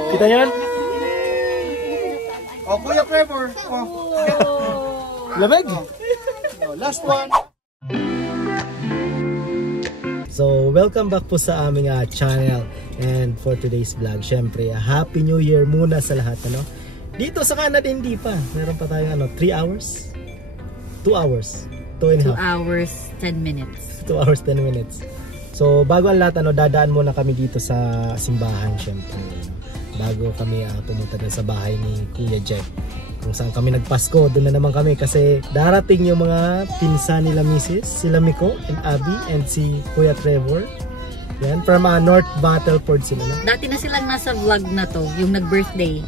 Kita yan? Oh, Kuya Trevor. Oh. Lamig? Oh, last one. So, welcome back po sa aming channel. And for today's vlog, syempre, Happy New Year muna sa lahat, ano? Dito sa Canada, hindi pa. Meron pa tayong 3 hours? 2 hours? 2 and a half. 2 hours, 10 minutes. 2 hours, 10 minutes. So, bago ang lahat, dadaan muna kami dito sa simbahan, syempre. Bago kami pumunta dun sa bahay ni Kuya Jeff. Kung saan kami nagpasko, doon na naman kami kasi darating yung mga pinsan nila Mrs. Sila Miko and Abby and si Kuya Trevor. Yan, from North Battleford sila. No? Dati na silang nasa vlog na to, yung nag-birthday.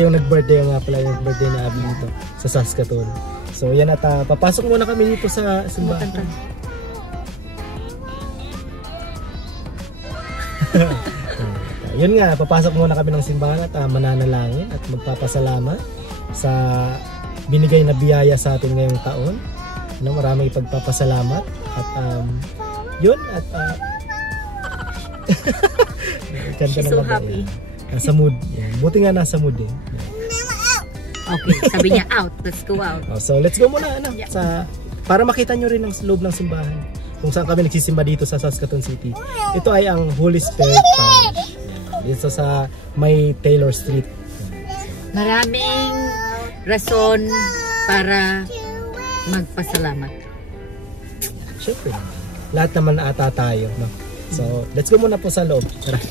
Yung nag-birthday nga pala, yung birthday ni Abby dito sa Saskatoon. So yan at papasok muna kami dito sa simbahan. Yun nga, papasok muna kami ng simbahan at mananalangin at magpapasalamat sa binigay na biyaya sa atin ngayong taon. Maraming ipagpapasalamat at yun at She's so happy. Nasa mood. Yan. Buti nga nasa mood eh. Okay, sabi niya out. Let's go out. So let's go muna para makita nyo rin ang loob ng simbahan. Kung saan kami nagsisimba dito sa Saskatoon City. Ito ay ang Holy Spirit Parish. Dito sa may Taylor Street. Maraming rason para magpasalamat. Siyempre. Lahat naman ata tayo. No? So, let's go muna po sa loob. Tara.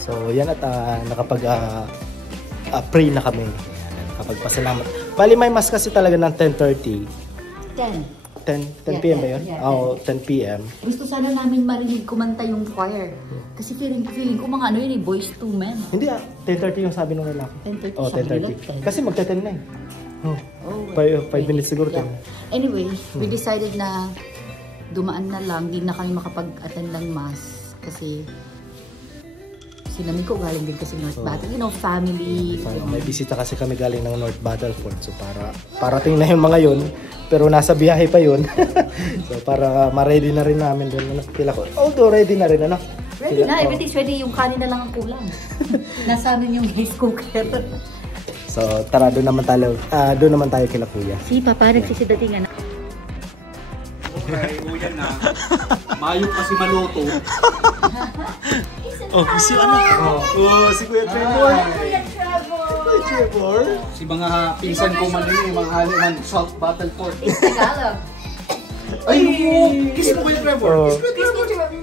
So yan at nakapag-pray na kami. Nakapagpasalamat. Bali may mas kasi talaga ng 10:30. 10 PM ba yun? Oo, 10 PM. Gusto sana namin marinig kumanta yung choir. Kasi feeling ko mga yun boys to men. Hindi 10:30 yung sabi nung lalaki. 10:30 Oh, 10:30. Kasi magte-10 na eh. 5 minutes siguro. Yeah. Anyway, we decided na dumaan na lang. Hindi na kami makapag-attend ng mass. Kasi sinami ko galing din kasi North Battle. You know, family. May bisita kasi kami galing ng North Battleford. So parating na yung mga yun. Pero nasa biyahe pa yun. So para ma-ready na rin namin doon. Kila ko. Although ready na rin. Ready na. Everything's ready. Yung kanin na lang ang kulang. Nasa amin yung rice cooker. So tara, doon naman tayo kila Kuya. Si Papa nagsisidatingan. Okay, uyan na. Mayo kasi maluto. Si si Kuya Trevor. Kuya Trevor. Si mga pinsan ko man yun, mga haliman, South Battleford. It's Tagalog. Ay, kiss mo Kuya Trevor. Kiss mo Trevor.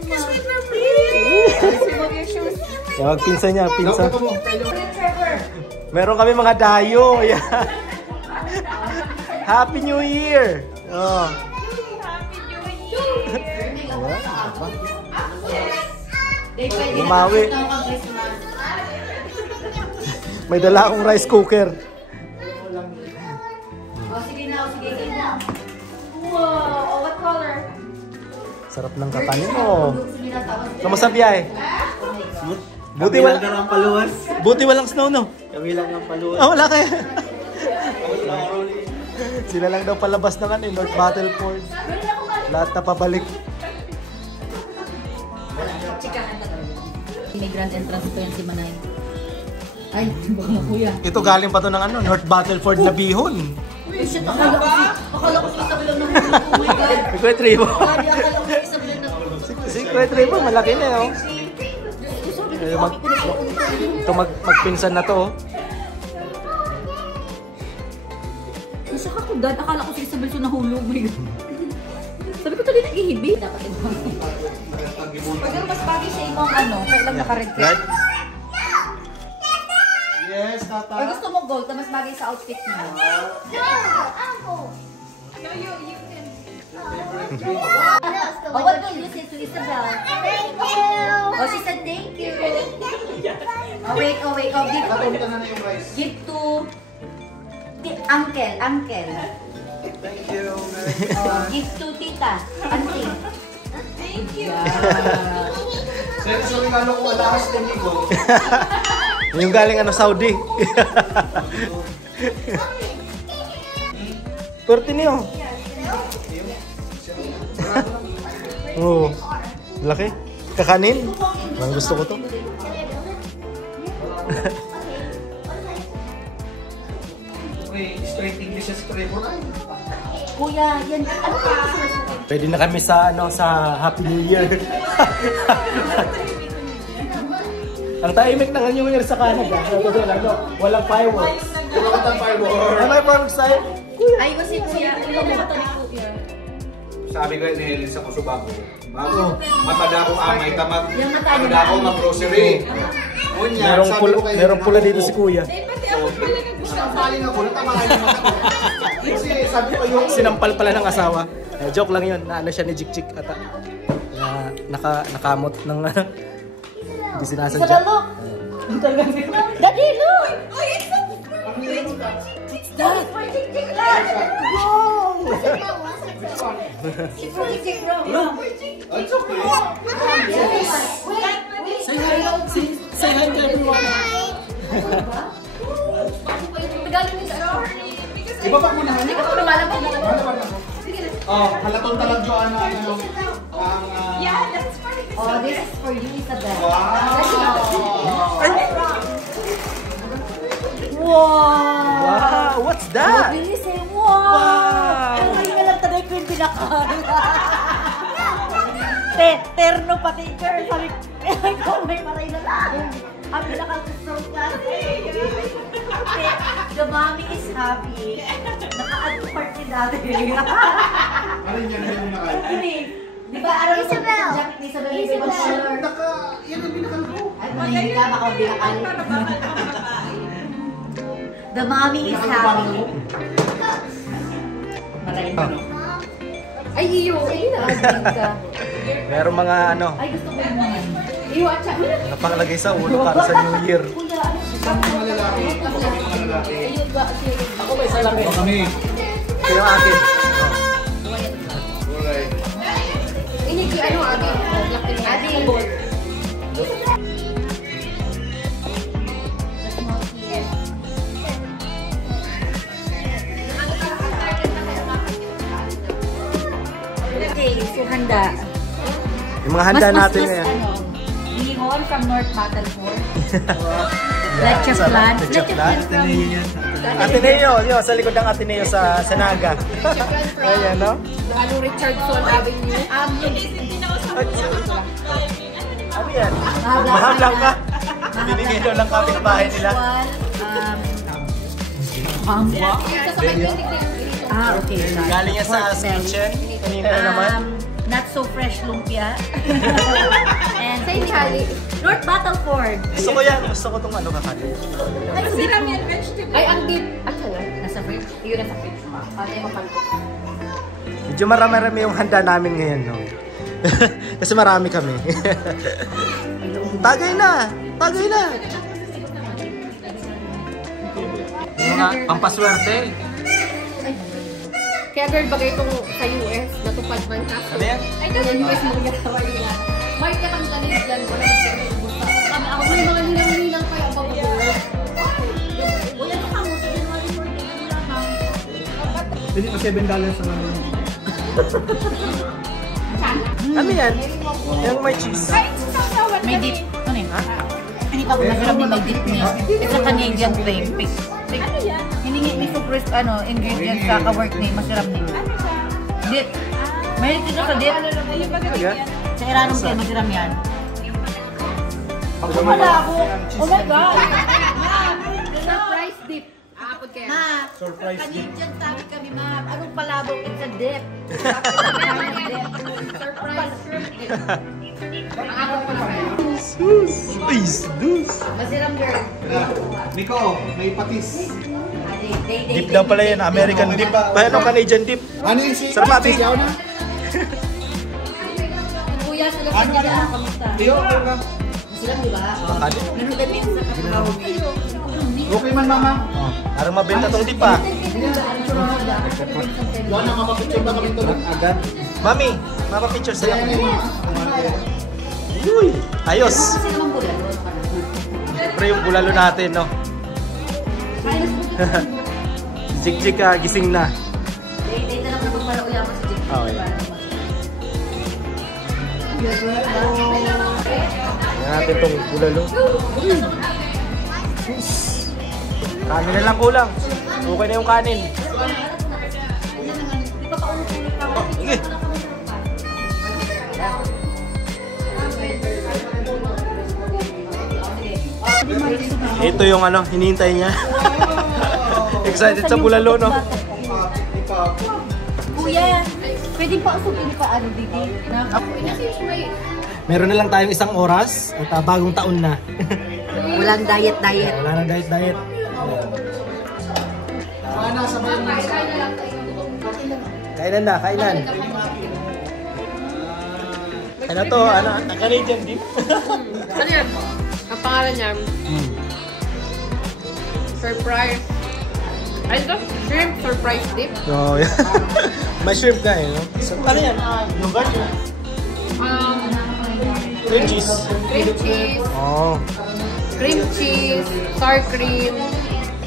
Yung pinsan niya, pinsan. Kuya Trevor. Meron kami mga dayo. Happy New Year. Umawi. May dala akong rice cooker. Sige na. Wow, what color? Sarap ng kakanin mo. Kamusta biyahe? Buti walang snow, no? Kami lang ang paluwas. Wala kayo. Sila lang daw palabas ng North Battleford. Lahat na pabalik. May grand entrance pa yan si Manay. Ay, mga kuya. Ito galing pa to ng North Battleford na bihon. Uy, shit, akala ko isa lang ng hulog. Oh my God. Si Kuya Trevor. Akala ko isa lang ng hulog. Si Kuya Trevor, malaki na yun. Ito magpinsan na to. Nasa ako, Dad. Akala ko si Isabel siya nahulog. My God. Sabi ko tuloy nag-ihibi. Dapat ito. Pag mas bagay sa imong kailang naka-red cap. Yes, tata. Or gusto mo gold na mas bagay sa outfit mo? No, Uncle. No, you can. Oh, what will you say to Isabel? Thank you! Oh, she said thank you. Oh, wait. Oh, give to uncle. Thank you. Oh, give to tita. Auntie. Thank you. Sa regalo ko, alahas din ko. Yung galing Saudi. Perti niyo. Oh, laki. Kakanin. Ang gusto ko to. Straight English spray mo na. Kuya, yan. Ano ba? Pwede na kami sa sa Happy New Year. Ang tahimik ng New Year sa Canada. Walang fireworks. Walang fireworks. Ano yung fireworks tayo? Ay, kasi kuya. Sabi ko ni sa Kosobago, bago matada akong amay tamad. Matada ako mag-grocery. Merong pula dito si Kuya. Saling ako, natamahan yung mata ko. Kasi sabi ko yung... Sinampal pala ng asawa. Joke lang yun. Naano siya ni Jik ata. Nakamot ng hindi sinasadya. Isabel, look! Daddy, look! It's that! Wow! It's really sick, bro. It's okay. Say hi to everyone. Ibaba mo na. Hindi ka pa lumalabas na Halatong talagyoan na Oh, this is for you, Isabel. Wow! Wow, what's that? Mabilis eh. Wow! Ang hindi ka lang tanay ko yung pinakain. Terno pati, girl. Sabi ko, may maray na lang. Ang pinaka-stroke kasi. The mommy is happy. Naka-add to party natin. Ano yan yung nakain? Di ba, alam mo sa jacket ni Isabel? Yan ang pinakalago. Ay, manahimik ka, baka binakal. The mommy is happy. Maray na, no? Ay, iyo. Ay, nakagin ka. Meron mga Ay, gusto ko yung mga. Iyo, at saka. napangalagay sa ulo para sa New Year. Kuya, ano? Ayun ba? Ako may salamin. Kami. Ito yung akin. Alright. Ini ki ano abi? Abi. Okay, so handa. Yung mga handa natin ngayon. Lihon from North Battleford. Leche flan. Leche flan from... Ateneo, yun, sa likod ng Ateneo sa Naga. Ayan, no? Ano Richardson Avenue? Ano yan? Mahal lang ka. Binigay daw lang kami ng bahay nila. Bangwa? Okay. Galing yan sa kitchen. Kanina na naman. Not so fresh lumpia. And Sa Hali. North Battleford. Gusto ko yan. Gusto ko itong kakanin. Kasi ramen vegetable. Ay, ang deep. At sala. Nasa fridge. Yun nasa fridge. Patay mo pala. Medyo marami-rami yung handa namin ngayon, no? Kasi marami kami. Tagay na! Tagay na! Yung mga pampaswerte. Kaya girl, bagay itong sa US, natupad man ka. Ano yan? Ay, kasi US mo nagkatawa nila. May katang talis dyan, wala na siya may gusto. Kami ako, may mga nilang-nilang kaya abang ko. Uy, ano ka mo? Sa January 14, ano lang ha? Hindi pa $7 ang ano. Ano yan? Yung may cheese. May dip. Ano yun? Hindi pa masarap na may dip niya. It's a Canadian thing. Ano yan? Hiningi ni super ingredients sa ka-work niya. Masarap niya. Dip. May dito sa dip. Sa Iranong kayo, masarap yan. Wala ako. Oh my God. Surprise dip. Aapod kaya. Ma, Surprise dip. Canadian sabi kami, ma. Anong palabok? It's a dip. Surprise shrimp dip. Aapod ko lang. Masiram girl. Nico, may patis. Dip daw pala yan. American dip. Paano Canadian dip? Ano yung si... Sarap, Abi. Siyaw na? Kuya, sila sa kanya. Kamusta? Tiyo, okay ka? Sila, di ba? Bakit? Nanood din sa kapatid. Okay man, mama. Oh, parang mabenta tong di pa. Doon na mapapicture ba kami ito? Agad. Mami, mapapicture sila. Uy, ayos. Kasi naman po yan. Siyempre yung bulalo natin, no? Jig-jig ka, gising na. Dito lang na para uyaman sa Jig. Okay. Tingnan natin tong bulalo. Kanin na lang kulang. Okay na yung kanin. Sige. Ito yung ano, hinihintay niya. Excited sa bulalo, no? Kuya, pwede pa usapin pa ano, Didi? Meron na lang tayong isang oras at bagong taon na. Walang diet-diet. Wala na diet-diet. Kainan na, kainan. Ano to? Ano? Canadian dip? Ano yan? Ang pangalan niya, surprise. Ay, ito? Shrimp surprise dip. Oh, yeah. May shrimp ka eh, no? So, ano yan? Yogurt? Cream cheese. Cream cheese, Oh. cream cheese, sour cream,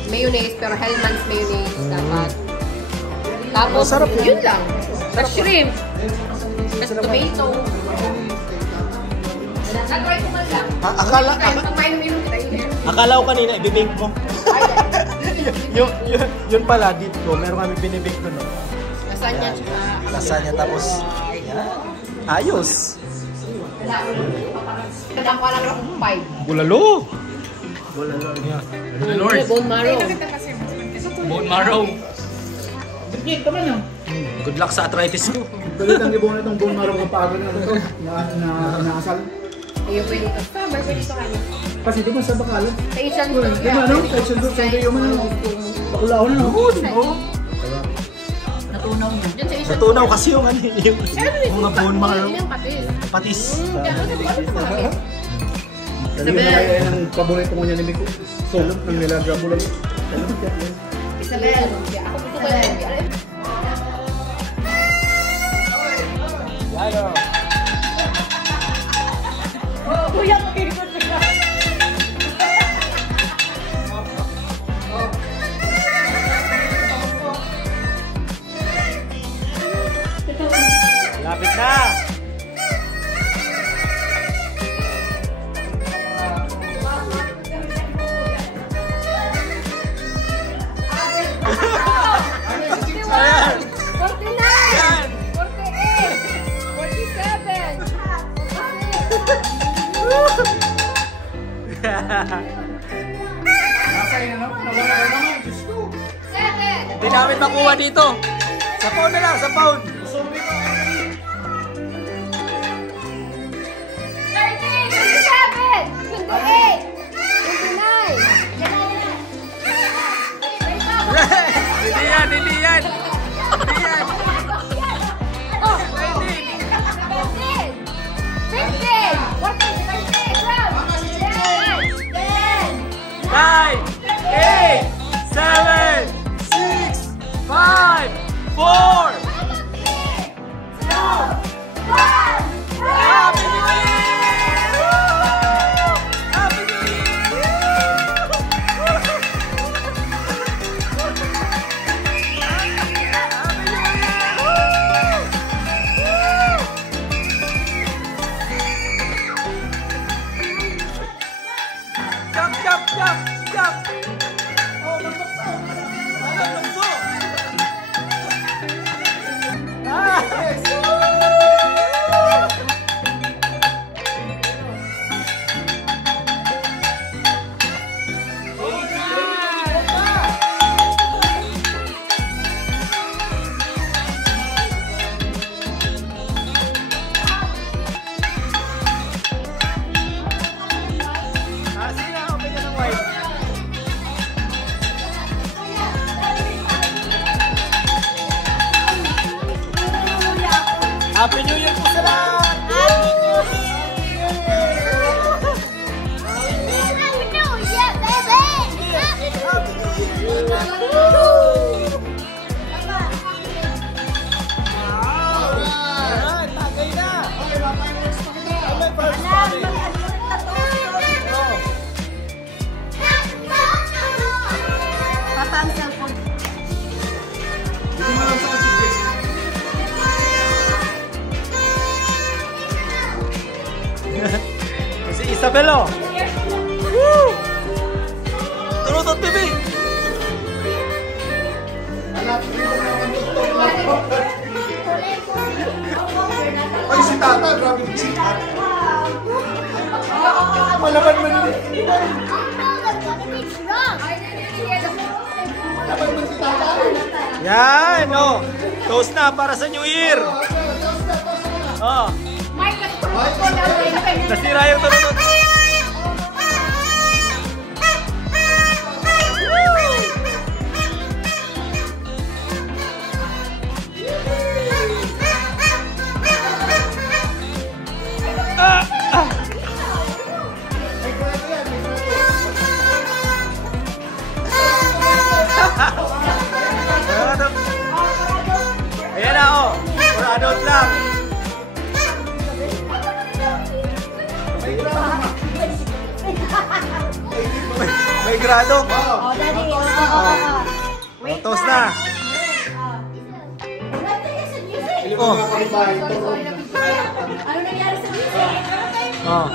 mayonnaise, pero Hellmann's mayonnaise dapat. Tapos, Oh, sarap yan. yun lang. Tapos shrimp. Tapos tomato. Nag-try ko man lang. Akala ko kanina, ibibake mo. Yun pala, dito, meron kami binibake doon. No? Lasagna. Lasagna tapos, yan. Ayos. Kadang ko lang ako 5. Bulalo. Bulalo. Yeah. Lord. Bone marrow. Bone marrow. Good luck sa arthritis ko. Galit ang ibon na itong bone marrow ng pagod na ito. Naasal. Ayun, pwede ito. Tama, pwede ito kanya. Kasi di ba sa bakalan? Sa Asian Di food. ba no? Sa Sunday yung mga bakulahon na. Natunaw na. Diyan sa Asian Natunaw kasi yung ano yung mga bone marrow. Yun yung patis. Patis. Diyan, ano sa patis? Hindi mo kaya yan ang paborito ko niya ni Miko. Solot ng nilaga mo lang. Isabel. Ako gusto ko yan. Ano? Kuya, makikipot ka. Lapit na. Ayan. 49! 48! 47! Hindi namin makuha dito. Sa pound na lang, sa pound. 30! 29! 29! Hindi yan, hindi yan. Hindi yan. 9, 8, 7, 6, 5, 4, Happy New Year po sa lahat! Happy New Year, baby! Happy New Year! Alright, tagay na! May first party! Papa ang cellphone. Si Isabelo! Woo! Turutot TV! Ay, si Tata, grabe si Tata. Malaman mo nila. Malaman mo si Tata. Yan! Oh! Toast na para sa New Year! Oh! Nasira yung turutot! Ayan na, oh! For adult lang! May grado! Oh, daddy. Oh, toast na! Oh! Ano nangyari sa music? Oh!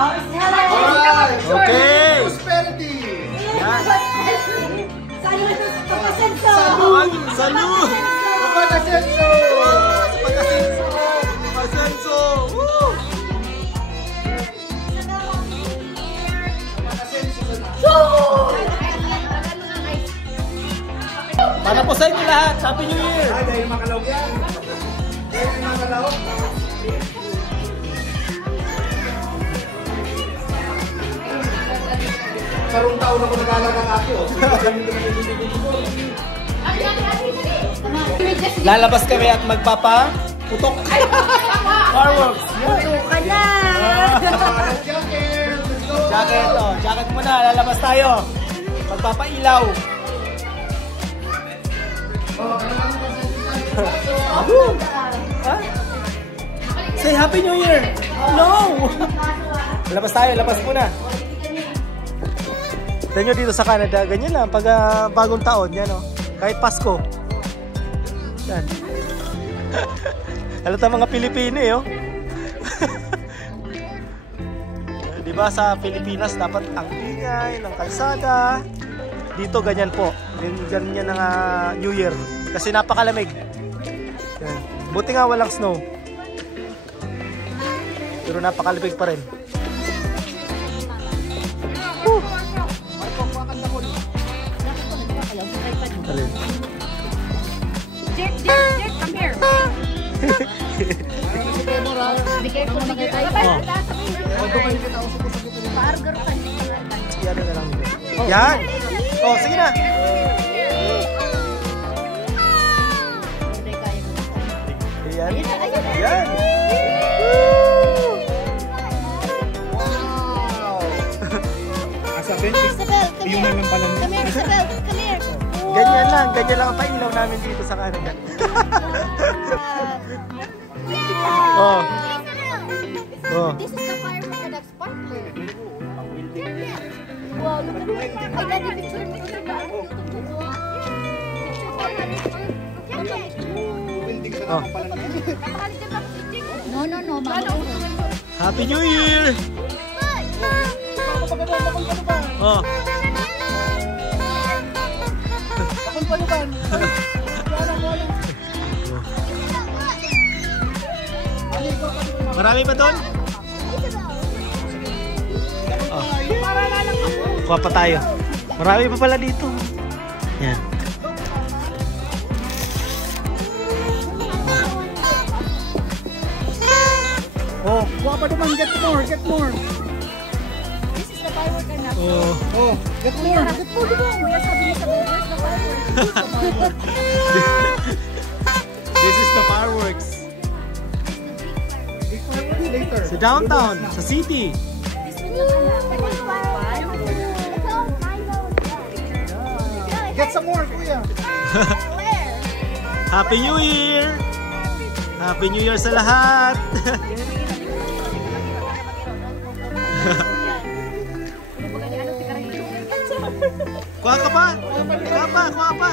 Alright! Okay! Prosperity! Yan! Salud sa Pasenso! Salud! Pagkasenso! Pagkasenso! Pagkasenso! Woo! Para po sa inyo lahat! Happy New Year! Ay, dahil makalaw yan. Dahil makalaw. Sarong taon ako nag-alaga ako. Lalabas kami at magpapa-putok! Fireworks! Puto ka na! Jacket! Let's go! Jacket, oh! Jacket muna! Lalabas tayo! Magpapailaw! Ha? Say Happy New Year! No! Labas tayo, labas muna. Kita nyo dito sa Canada, ganyan lang. Pag bagong taon, yan o. Kahit Pasko. Yan. Halata mga Pilipino eh, oh. Diba sa Pilipinas, dapat ang ingay ng kalsada. Dito ganyan po. Ganyan ang New Year. Kasi napakalamig. Yan. Buti nga walang snow. Pero napakalamig pa rin. Alin? Jack, come here. Be careful, be careful. Burger ka dito. Yan na lang nito. Yan! Oh, sige na! Yan! Yan! Wow! Asabin, Isabel, yung naman pala mo. come here, Isabel, come here. Ganyan lang ang pailaw namin dito sa Canada. Oh. Oh. This is the firework and that's sparkler. Wow, look at that. Ay, daddy, picture mo ito ba? Oh. No, mama. Happy New Year! Oh. Marami pa doon? Oh. Kuha pa tayo. Marami pa pala dito. Yan. Oh, Kuha pa naman, get more, get more. This is the firework and that. oh. Oh, get more. Bakit po, di ba? Kuya, sabi niya sa where's the firework? This is the fireworks. Sa downtown, sa city. Get some more, kuya. Happy New Year! Happy New Year sa lahat! Kuha ka pa! Kuha pa! Kuha pa!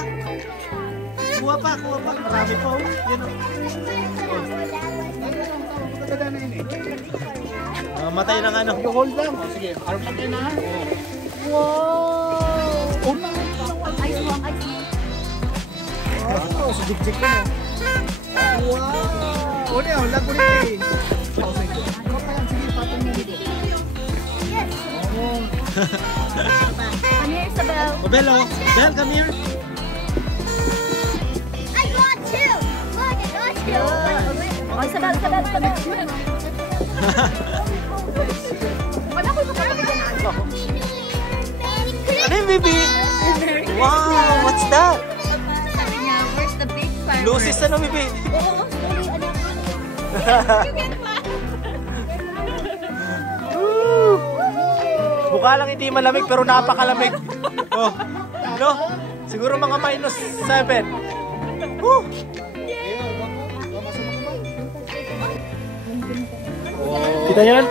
Kuha pa! Kuha pa! Marami pa oh! Yan oh! Matay ng ano! Hold lang. Sige, arm lang kayo na. Wow! Ice mo, ice mo. Wow, sa jig-jig ko na. Wow! Uli, lago rin eh. Ano pa yan? Sige, patong mo dito. Yes. Come here, Isabel. Oh, Bel, oh! Bel, come here! I got two. Look, I got two. Oh, Isabel, Isabel, Isabel. Wala ko sa Ano yung baby? Wow! What's that? Sabi niya, where's the big fireworks? Lucis ano baby? Oo, sorry, ano? Mukha lang hindi malamig pero napakalamig. Oh. No? Siguro mga -7. Woo! Kita niyo yan?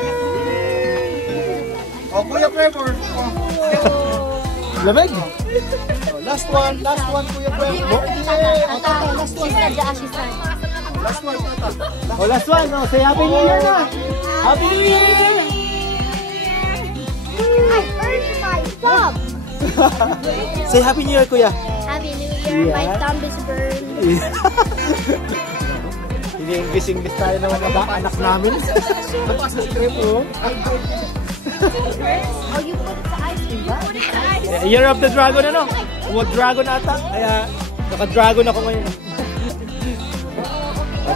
Oh, Kuya Trevor. Lamig? Last one, Kuya Trevor. Last one. Last one, tata. Oh, last one. Oh, say Happy New Year na. Happy New Year! I earned my thumb. Say Happy New Year, kuya. Happy New Year. My Yeah. thumb is burned. Hindi English tayo ng mga anak namin. Tapas na si Trevor. Oh, you put it sa ice cream ba? Year of the Dragon ano? What dragon ata? Kaya naka-dragon ako ngayon.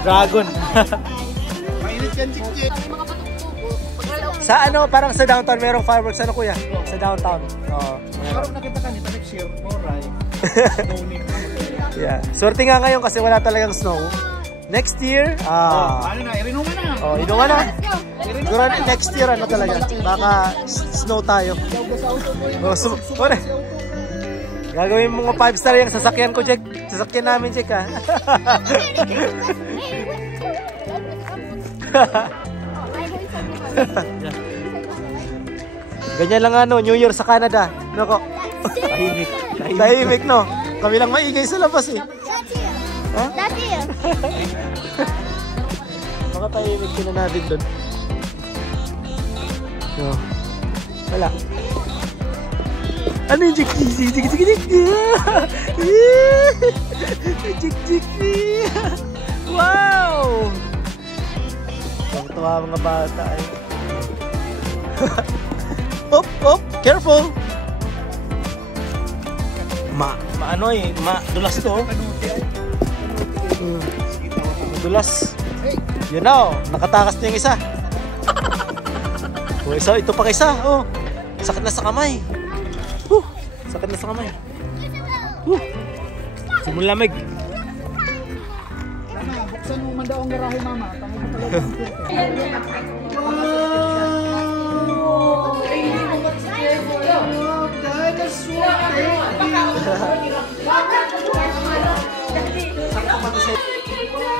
Dragon. Mainit yan, chik-chik. Sa ano, parang sa downtown merong fireworks ano kuya? Sa downtown. Oo. Parang nakita ka nito next year. Alright. Yeah. Swerte nga ngayon kasi wala talagang snow. Next year, Ano na, irinuman na. oh, inuman na. Siguro next year ano talaga. Baka snow tayo. Oh, gagawin mo mga 5-star yung sasakyan ko, Jack. Sasakyan namin, Jack, ha? Ganyan lang ano, New Year sa Canada. Nako. Tahimik. Tahimik, no? Kami lang maingay sa labas, eh. That's you. Huh? That's you. Mga tahimik sila natin doon. No. Wala. Ano yung jik jik jik jik jik jik jik jik. Wow! Tuwa mga bata eh. Hop, hop, careful. Maano eh, dulas to. Dulas. Yun na oh, nakatakas na yung isa. Oh, isa, ito pa isa. Oh, sakit na sa kamay. Sakit na sa kamay. Sumulamig. Mama, buksan mo man daw ang garahe, mama. Tangin mo talaga ang swerte.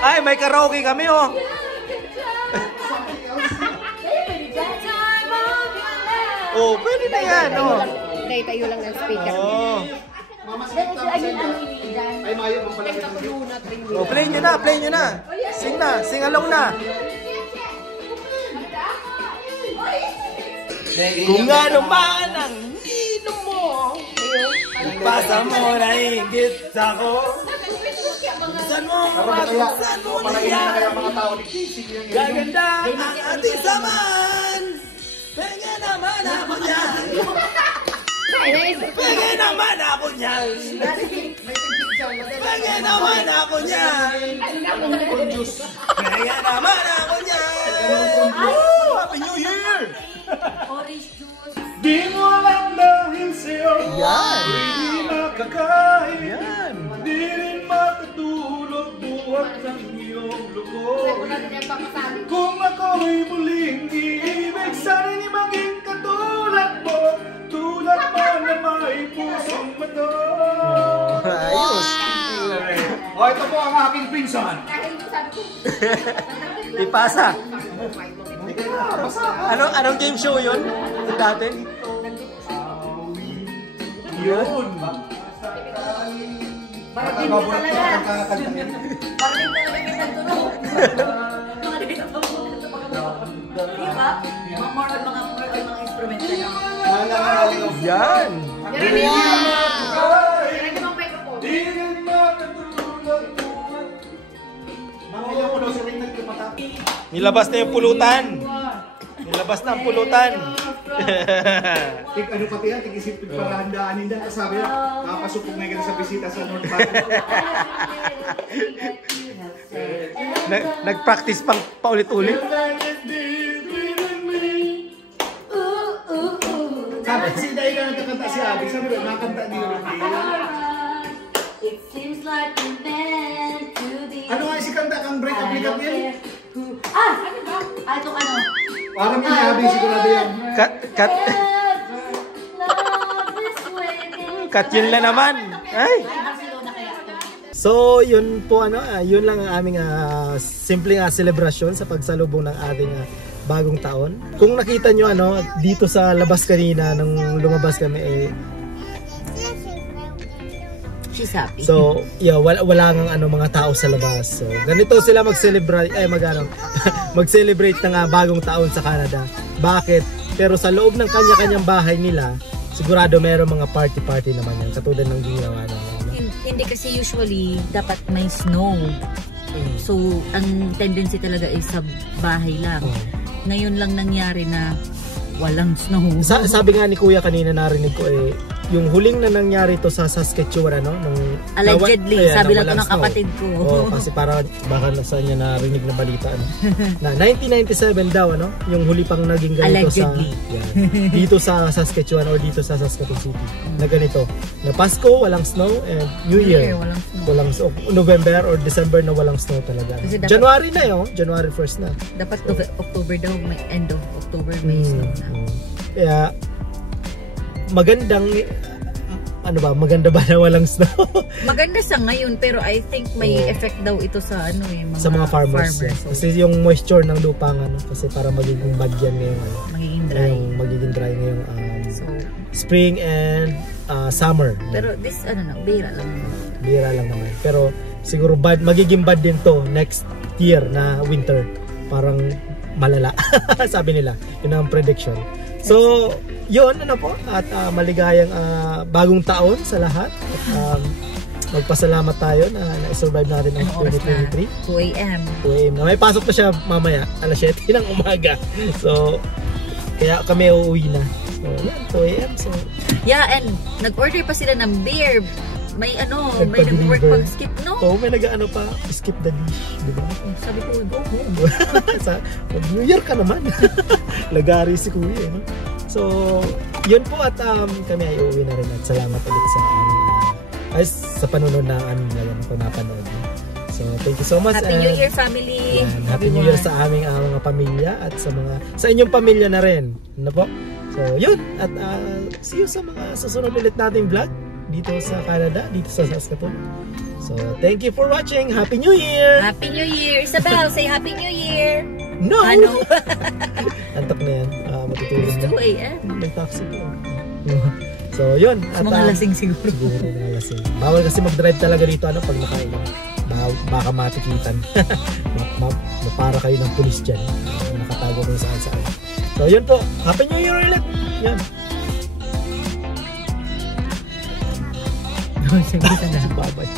Ay, may karaoke kami oh. Oh, pwede na yan oh. Tayo lang ng speaker. Oh. Ay, mayo mo pala. Oh, play nyo na. Sing na, sing along na. Kung ano man ang ino mo, ipasa mo na higit ako. Saan mo Palagyan na kaya niya, mga tao ni Casey. gaganda ang ating saman. Pengen naman ako niyan. Pengen naman ako niyan. Pengen naman ako niyan. Pengen naman ako niyan. Woo! Happy New Year! Di mo lang dahil sa'yo. Yan! Di makakain. Yan! Di rin makatulog buhat ng iyong loob. Kung ako'y muli ito po ang aking pinsan. Dahil sabi ko, Ipasa. Anong game show yun? Dati? Yun. Parang din mo talaga. Parang din talaga kayo nagtulog. Mga dito po. Di ba? Mga instruments na lang. Yan. Yan yung microphone. Nilabas na yung pulutan. Nilabas na ang pulutan. Ano pati yan, tig-isip para handaan nila. Sabi na, nakapasupog na ganun sa bisita sa North Park. Nag-practice pang paulit-ulit. Sabi, si Day na nagkakanta si Abby. Sabi ba, nakakanta niyo rin. It seems like we're meant to be. Ano nga si kanta kang break up makeup yan? Ah! Ano ba? Ah, itong ano? Parang yung Abby, sigurado yan. Cut yun lang naman. Ay! So, yun po yun lang ang aming simpleng celebration sa pagsalubong ng ating bagong taon. Kung nakita nyo dito sa labas kanina nung lumabas kami She's happy. so, yeah, wala ngang mga tao sa labas. So, ganito sila mag-celebrate mag-celebrate ng bagong taon sa Canada. Bakit? Pero sa loob ng kanya-kanyang bahay nila, sigurado meron mga party-party naman yan. Katulad ng ginawa namin. Hindi kasi usually dapat may snow. So, ang tendency talaga is sa bahay lang. Ngayon lang nangyari na walang snow. Sabi nga ni Kuya kanina, narinig ko yung huling na nangyari to sa Saskatchewan Allegedly, sabi lang to ng kapatid ko. Kasi para baka nasa niya narinig na balita na 1997 daw yung huli pang naging ganito allegedly. Dito sa Saskatchewan or dito sa Saskatoon City. Na ganito, na Pasko walang snow and New Year walang snow. November or December na walang snow talaga. January na January 1st na. Dapat October daw, may end of October may snow na. Kaya maganda ba na walang snow? Maganda sa ngayon pero I think may effect daw ito sa sa mga farmers. Kasi yung moisture ng lupa kasi para magiging bad yan ngayong magiging dry ngayong spring and summer. Pero this bihira lang naman. Pero siguro magiging bad din to next year na winter. Parang malala. Sabi nila, yun ang prediction. So, yun at maligayang bagong taon sa lahat. At magpasalamat tayo na na-survive natin ang 2023. 2 AM. May pasok na siya mamaya, alas 7 ng umaga. So, kaya kami uuwi na. So, yan, 2 AM. So, yeah, and nag-order pa sila ng beer. May may nag-work pag-skip, no? May pa, skip the dish, di ba? Sabi ko, go home. New Year ka naman. Lagari si Kuya, So, yun po at kami ay uuwi na rin at salamat ulit sa sa panunod na napanood. So, thank you so much. Happy New Year, family. Happy New Year sa aming mga pamilya at sa inyong pamilya na rin. Po? So, yun. At see you sa mga susunod ulit nating vlog dito sa Canada, dito sa Saskatoon. So, thank you for watching. Happy New Year! Happy New Year! Isabel, say Happy New Year! No! Ano? Antok na yan. Matutulog It's na. 2 AM. May taxi po. So, yun. Sa mga lasing siguro. Siguro mga lasing. Bawal kasi mag-drive talaga dito pag nakailang. Baka matikitan. Mapara kayo ng pulis dyan. Nakatago kung saan-saan. So, yun po. Happy New Year ulit! Yan. Bye-bye.